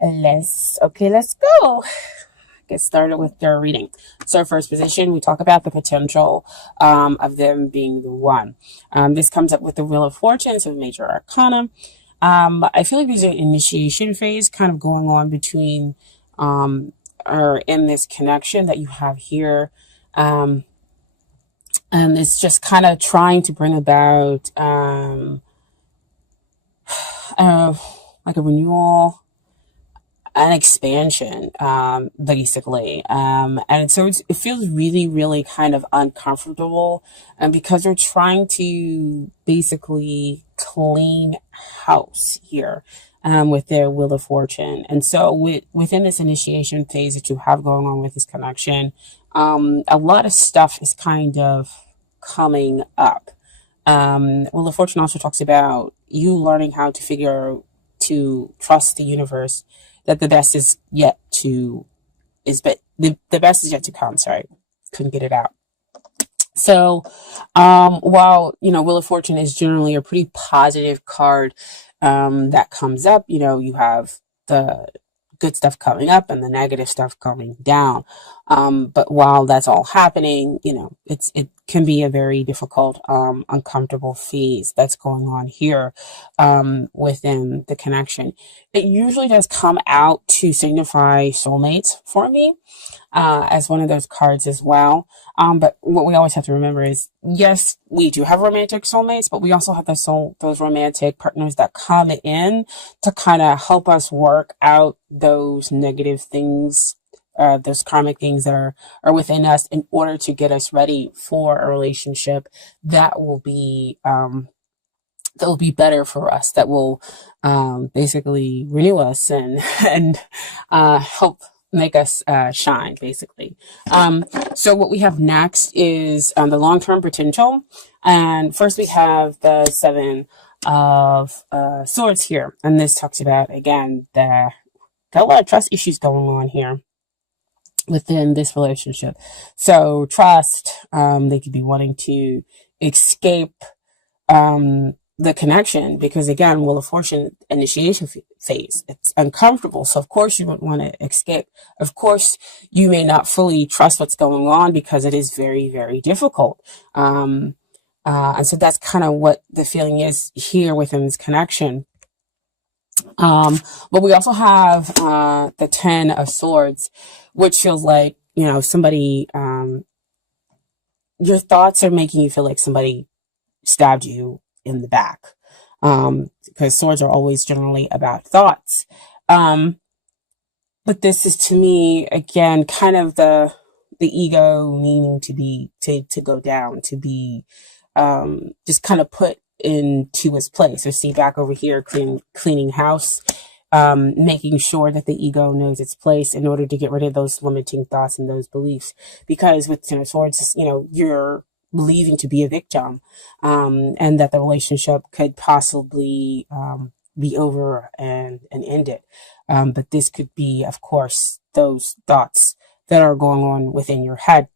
Let's go. Get started with your reading. So first position, we talk about the potential of them being the one. This comes up with the Wheel of Fortune, so major arcana. I feel like there's an initiation phase kind of going on between or in this connection that you have here. And it's just kind of trying to bring about like a renewal, an expansion, basically. And so it feels really, really kind of uncomfortable. And because they're trying to basically clean house here, with their Wheel of Fortune. And so within this initiation phase that you have going on with this connection, a lot of stuff is kind of coming up. Wheel of Fortune also talks about you learning how to trust the universe, that the best is yet to the best is yet to come. Sorry, couldn't get it out. So while Wheel of Fortune is generally a pretty positive card that comes up, you have the good stuff coming up and the negative stuff coming down. But while that's all happening, it can be a very difficult, uncomfortable phase that's going on here within the connection. It usually does come out to signify soulmates for me, as one of those cards as well. But what we always have to remember is, yes, we do have romantic soulmates, but we also have those romantic partners that come in to kind of help us work out those negative things, those karmic things that are within us, in order to get us ready for a relationship that will be better for us, that will basically renew us and help make us shine, basically. So what we have next is the long-term potential. And first we have the Seven of Swords here. And this talks about, again, got a lot of trust issues going on here within this relationship. So trust, they could be wanting to escape the connection, because again, Wheel of Fortune, initiation phase, it's uncomfortable. So of course you would want to escape. Of course you may not fully trust what's going on because it is very, very difficult. And so that's kind of what the feeling is here within this connection. But we also have the Ten of Swords, which feels like, somebody, your thoughts are making you feel like somebody stabbed you in the back, because swords are always generally about thoughts. But this is, to me, again, kind of the ego needing to go down, to be just kind of put into its place. So see back over here, cleaning house, making sure that the ego knows its place in order to get rid of those limiting thoughts and those beliefs. Because with Ten of Swords, you're believing to be a victim, and that the relationship could possibly be over and end it. But this could be, of course, those thoughts that are going on within your head.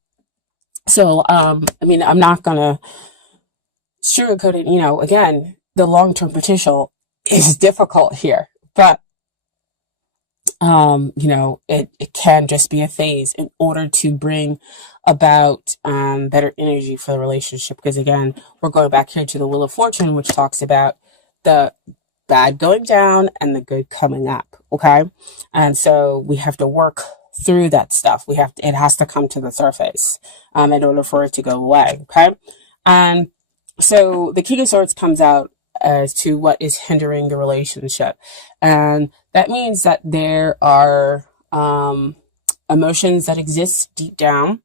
So, I'm not going to sugarcoat it. Again, the long-term potential is difficult here, but it can just be a phase in order to bring about better energy for the relationship. Because again, we're going back here to the Wheel of Fortune, which talks about the bad going down and the good coming up. Okay. And so we have to work through that stuff. It has to come to the surface in order for it to go away. Okay. And so the King of Swords comes out as to what is hindering the relationship. And that means that there are emotions that exist deep down.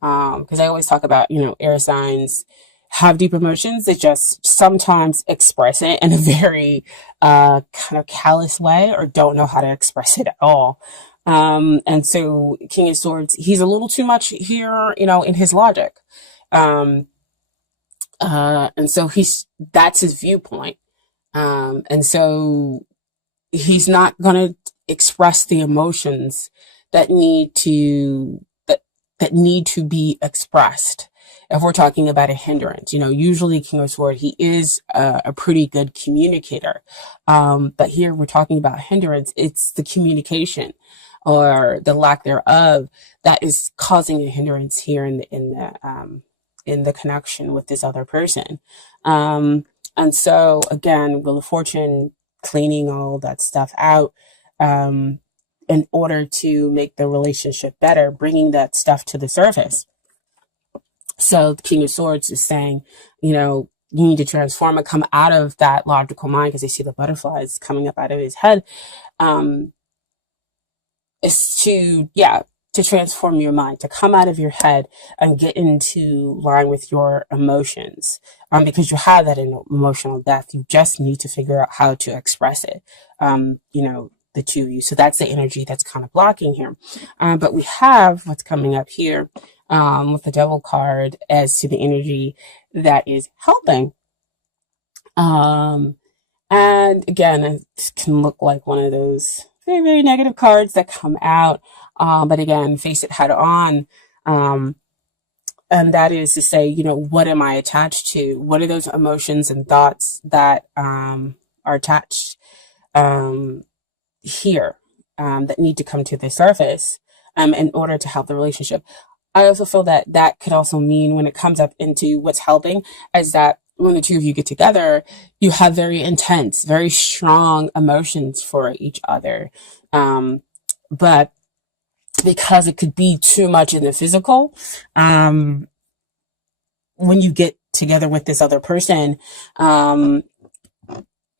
Because I always talk about, air signs have deep emotions. They just sometimes express it in a very kind of callous way, or don't know how to express it at all. And so King of Swords, he's a little too much here, in his logic. And so that's his viewpoint. And so he's not going to express the emotions that need to be expressed. if we're talking about a hindrance. Usually King of Swords, he is a pretty good communicator. But here we're talking about hindrance. It's the communication or the lack thereof that is causing a hindrance here in the connection with this other person. And so again, Wheel of Fortune, cleaning all that stuff out, in order to make the relationship better, bringing that stuff to the surface. So the King of Swords is saying, you need to transform and come out of that logical mind, because they see the butterflies coming up out of his head. Is to transform your mind, to come out of your head and get into line with your emotions. Because you have that emotional depth. You just need to figure out how to express it. The two of you. So that's the energy that's kind of blocking here. But we have what's coming up here, with the Devil card as to the energy that is helping. And again, it can look like one of those very, very negative cards that come out. But again, face it head on. And that is to say, what am I attached to? What are those emotions and thoughts that are attached here that need to come to the surface in order to help the relationship? I also feel that that could also mean, when it comes up into what's helping, is that when the two of you get together, you have very intense, very strong emotions for each other. But because it could be too much in the physical, when you get together with this other person,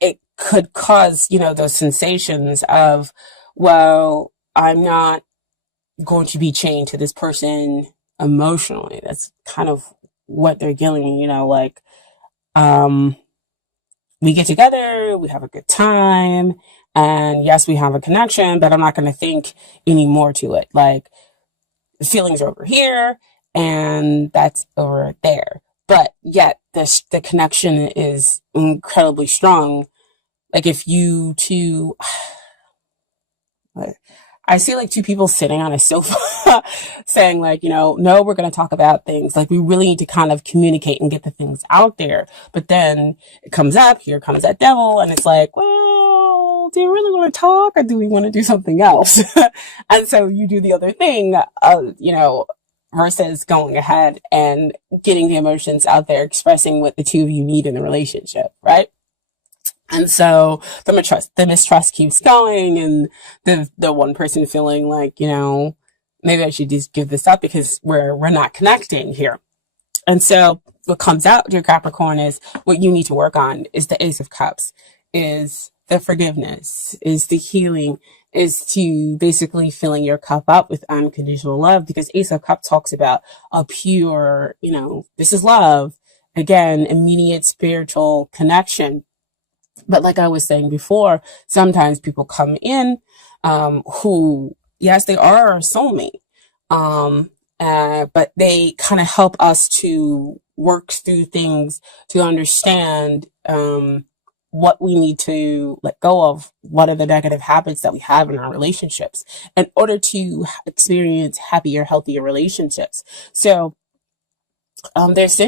it could cause, those sensations of, well, I'm not going to be chained to this person emotionally. That's kind of what they're dealing, we get together, we have a good time, and yes, we have a connection, but I'm not going to think any more to it. Like, the feelings are over here and that's over there. But yet the connection is incredibly strong. Like, if you two, I see like two people sitting on a sofa saying like, no, we're going to talk about things. Like, we really need to kind of communicate and get the things out there. But then it comes up, here comes that devil, and it's like, well, do you really want to talk, or do we want to do something else? And so you do the other thing, versus going ahead and getting the emotions out there, expressing what the two of you need in the relationship, right? And so the mistrust keeps going, and the one person feeling like, maybe I should just give this up because we're not connecting here. And so what comes out, dear Capricorn, is what you need to work on is the Ace of Cups, is the forgiveness, is the healing, is to basically filling your cup up with unconditional love, because Ace of Cups talks about a pure, this is love. Again, immediate spiritual connection. But like I was saying before, sometimes people come in, who, yes, they are our soulmate. But they kind of help us to work through things, to understand, what we need to let go of, what are the negative habits that we have in our relationships in order to experience happier, healthier relationships. So, there is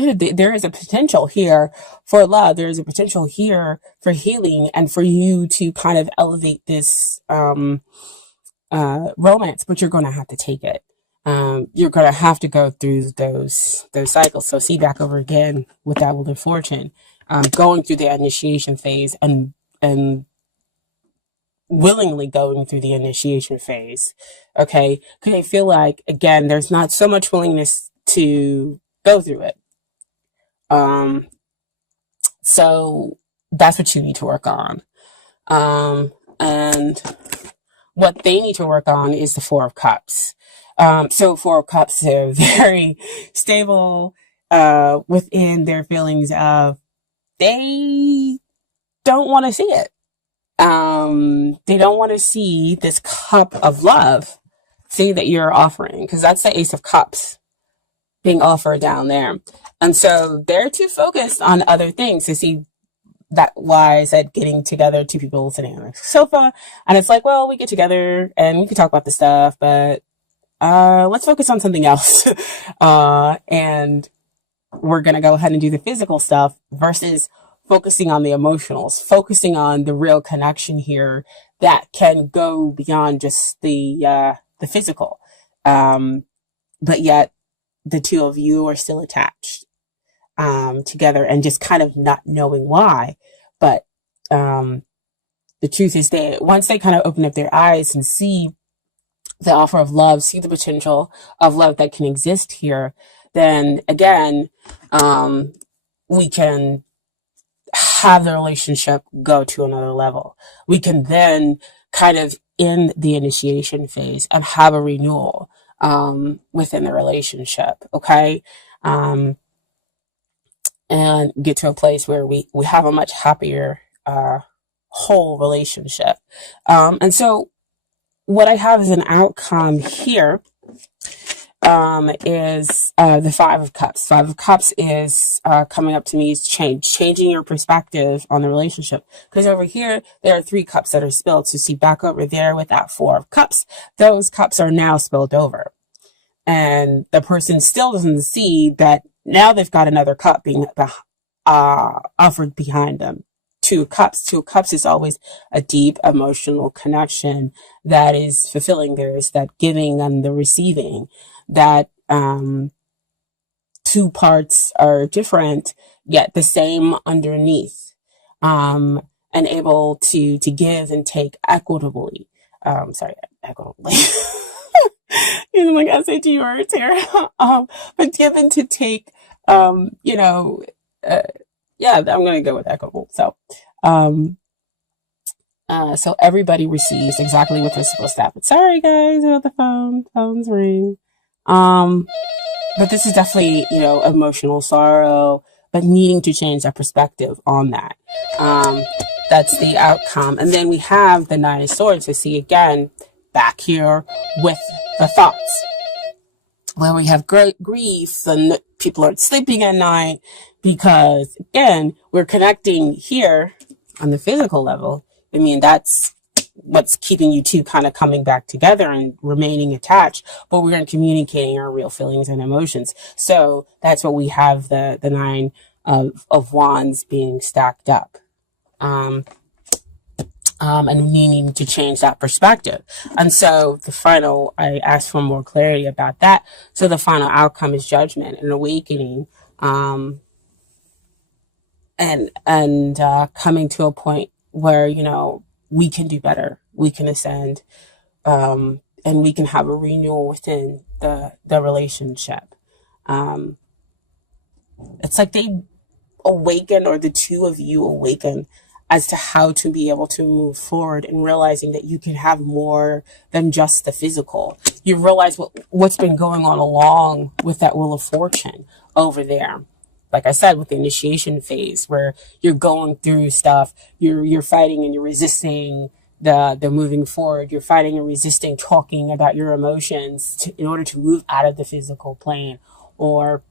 a potential here for love. There is a potential here for healing, and for you to kind of elevate this romance, but you're going to have to take it. You're going to have to go through those cycles. So see back over again with that Wheel of Fortune, going through the initiation phase and willingly going through the initiation phase. Okay. Because I feel like, again, there's not so much willingness to go through it. So that's what you need to work on. And what they need to work on is the Four of Cups. So Four of Cups are very stable, within their feelings of, they don't want to see it. They don't want to see this cup of love, see, that you're offering, because that's the Ace of Cups being offered down there. And so they're too focused on other things to see that. Why I said getting together, two people sitting on a sofa, and it's like, well, we get together and we can talk about this stuff, but let's focus on something else. And we're going to go ahead and do the physical stuff versus focusing on the emotionals, focusing on the real connection here that can go beyond just the physical. But yet the two of you are still attached together and just kind of not knowing why. But the truth is once they kind of open up their eyes and see the offer of love, see the potential of love that can exist here, then again, we can have the relationship go to another level. We can then kind of end the initiation phase and have a renewal within the relationship, okay? And get to a place where we have a much happier whole relationship. And so what I have as an outcome here is the Five of Cups. Five of Cups is coming up to me is changing your perspective on the relationship. Because over here, there are 3 cups that are spilled. So see back over there with that 4 of Cups, those cups are now spilled over. And the person still doesn't see that now they've got another cup being offered behind them. 2 cups. 2 cups is always a deep emotional connection that is fulfilling. There's that giving and the receiving. That 2 parts are different, yet the same underneath, and able to give and take equitably. Equitably. Using like SAT words here. But give and to take, yeah, I'm going to go with equitable. So, so everybody receives exactly what they're supposed to happen. Sorry guys about the phones ring. But this is definitely, emotional sorrow, but needing to change that perspective on that. That's the outcome. And then we have the Nine of Swords. So see again, back here with the thoughts, where we have great grief and people aren't sleeping at night because, again, we're connecting here on the physical level. I mean, that's what's keeping you two kind of coming back together and remaining attached, but we're communicating our real feelings and emotions. So that's what we have the Nine of Wands being stacked up. And needing to change that perspective. And so I asked for more clarity about that. So the final outcome is judgment and awakening, and coming to a point where, we can do better, we can ascend, and we can have a renewal within the relationship. It's like they awaken, or the two of you awaken as to how to be able to move forward, and realizing that you can have more than just the physical. You realize what's been going on along with that Wheel of Fortune over there. Like I said, with the initiation phase, where you're going through stuff, you're fighting and you're resisting the moving forward. You're fighting and resisting talking about your emotions in order to move out of the physical plane, or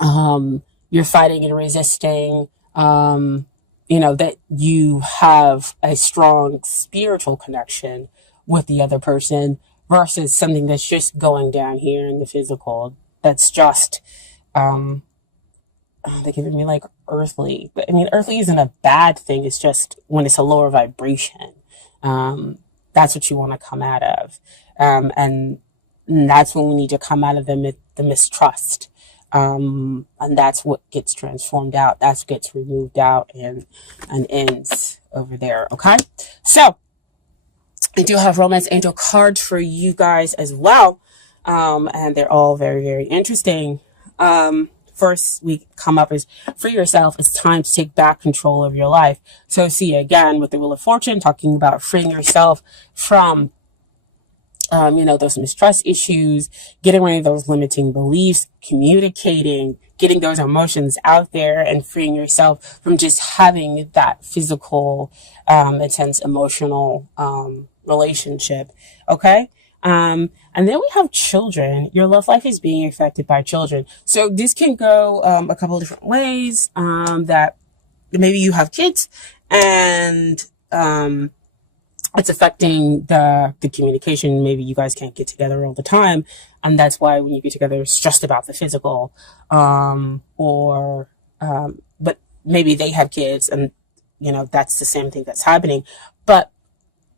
you're fighting and resisting that you have a strong spiritual connection with the other person, versus something that's just going down here in the physical. That's just, they're giving me like earthly. But I mean, earthly isn't a bad thing. It's just when it's a lower vibration. That's what you want to come out of. And that's when we need to come out of the mistrust. And that's what gets transformed out. That's what gets removed out and ends over there. Okay. So I do have Romance Angel cards for you guys as well. And they're all very, very interesting. First we come up is free yourself. It's time to take back control of your life. So see again with the Wheel of Fortune, talking about freeing yourself from those mistrust issues, getting rid of those limiting beliefs, communicating, getting those emotions out there, and freeing yourself from just having that physical, intense emotional, relationship. Okay. And then we have children. Your love life is being affected by children. So this can go, a couple of different ways, that maybe you have kids and, it's affecting the communication. Maybe you guys can't get together all the time, and that's why when you get together, it's just about the physical, or but maybe they have kids, and that's the same thing that's happening. But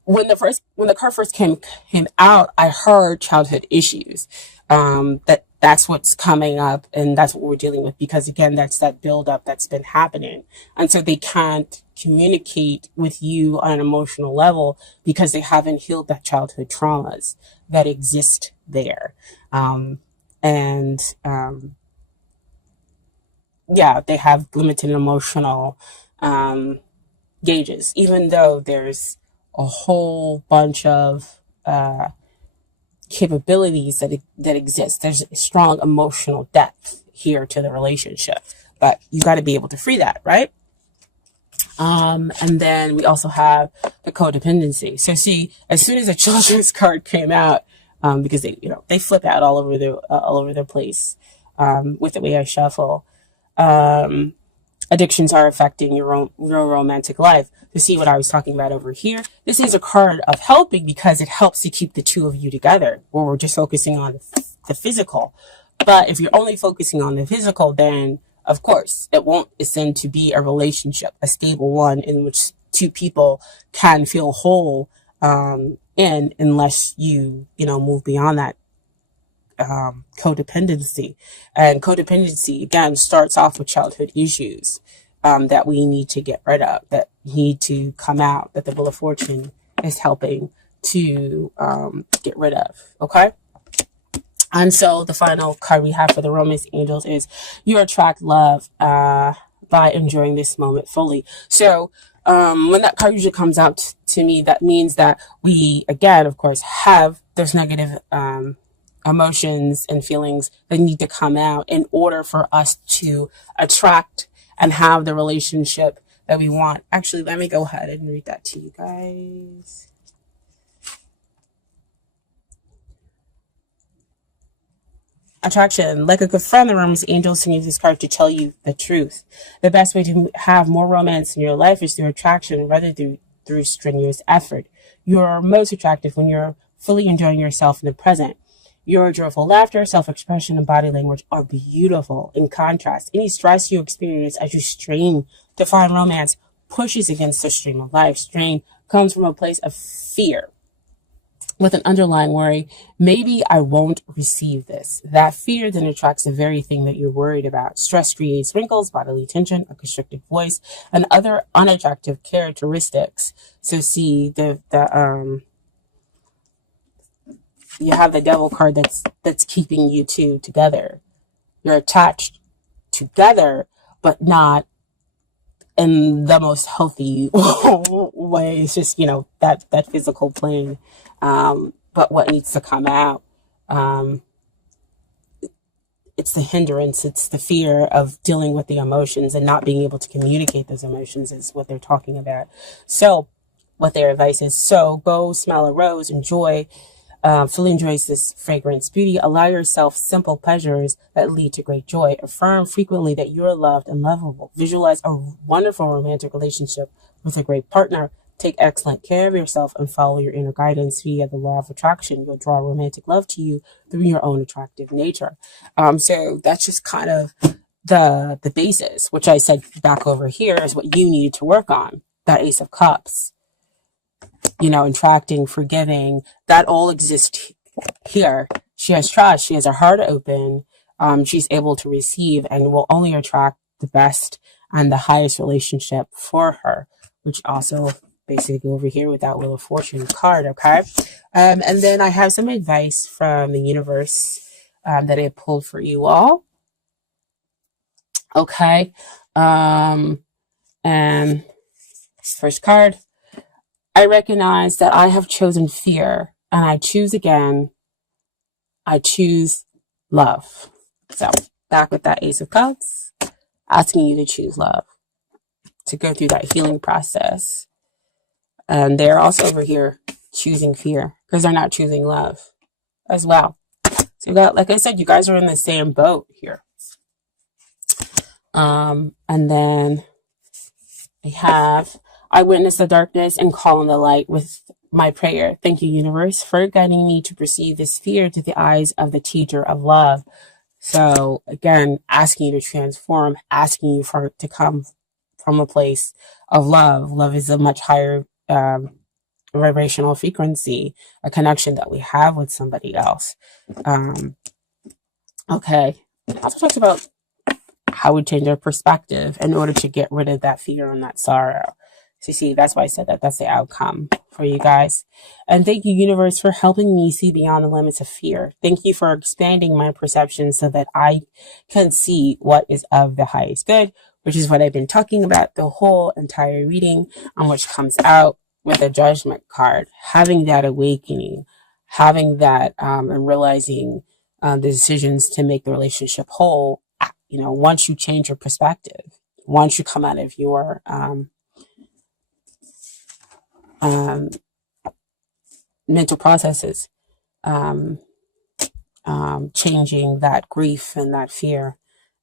when the card first came out, I heard childhood issues. That's what's coming up, and that's what we're dealing with, because again, that's that buildup that's been happening, and so they can't communicate with you on an emotional level because they haven't healed that childhood traumas that exist there, and yeah, they have limited emotional gauges, even though there's a whole bunch of capabilities that exist. There's a strong emotional depth here to the relationship, but you got to be able to free that, right? And then we also have the codependency. So see, as soon as the children's card came out, because they flip out all over their place with the way I shuffle. Addictions are affecting your romantic life. To see what I was talking about over here, this is a card of helping because it helps to keep the two of you together, where we're just focusing on the physical. But if you're only focusing on the physical, then of course it won't ascend to be a relationship, a stable one in which two people can feel whole, unless you move beyond that codependency. And codependency again starts off with childhood issues that we need to get rid of, that need to come out, that the Wheel of Fortune is helping to get rid of. Okay. And so the final card we have for the Romance Angels is you attract love by enjoying this moment fully. So when that card usually comes out to me, that means that we, again, of course, have those negative emotions and feelings that need to come out in order for us to attract and have the relationship that we want. Actually, let me go ahead and read that to you guys. Attraction. Like a good friend, the Romance Angels send you this card to tell you the truth. The best way to have more romance in your life is through attraction rather than through strenuous effort. You're most attractive when you're fully enjoying yourself in the present. Your joyful laughter, self-expression, and body language are beautiful. In contrast, any stress you experience as you strain to find romance pushes against the stream of life. Strain comes from a place of fear with an underlying worry. Maybe I won't receive this. That fear then attracts the very thing that you're worried about. Stress creates wrinkles, bodily tension, a constricted voice, and other unattractive characteristics. So see, you have the Devil card that's keeping you two together. You're attached together, but not in the most healthy way. It's just, that physical plane. But what needs to come out, it's the hindrance, it's the fear of dealing with the emotions and not being able to communicate those emotions is what they're talking about. So what their advice is, so go smell a rose, enjoy, fully embrace this fragrance beauty. Allow yourself simple pleasures that lead to great joy. Affirm frequently that you are loved and lovable. Visualize a wonderful romantic relationship with a great partner. Take excellent care of yourself and follow your inner guidance via the law of attraction. You'll draw romantic love to you through your own attractive nature. So that's just kind of the basis, which I said back over here is what you need to work on. That Ace of Cups. Attracting, forgiving, that all exists here. She has trust. She has her heart open. She's able to receive and will only attract the best and the highest relationship for her, which also basically over here with that Wheel of Fortune card, okay? And then I have some advice from the universe that I pulled for you all. Okay. And first card. I recognize that I have chosen fear and I choose again. I choose love. So back with that Ace of Cups, asking you to choose love, to go through that healing process. And they're also over here choosing fear because they're not choosing love as well. So you got, like I said, you guys are in the same boat here. And then I witness the darkness and call on the light with my prayer. Thank you, universe, for guiding me to perceive this fear through the eyes of the teacher of love. So again, asking you to transform, asking you for to come from a place of love. Love is a much higher vibrational frequency, a connection that we have with somebody else. Okay. I also talked about how we change our perspective in order to get rid of that fear and that sorrow. So you see, that's why I said that that's the outcome for you guys. And thank you, universe, for helping me see beyond the limits of fear. Thank you for expanding my perception so that I can see what is of the highest good, which is what I've been talking about the whole entire reading, on which comes out with the judgment card, having that awakening, having that and realizing the decisions to make the relationship whole. Once you change your perspective, once you come out of your mental processes, changing that grief and that fear,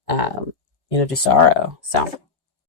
to sorrow. So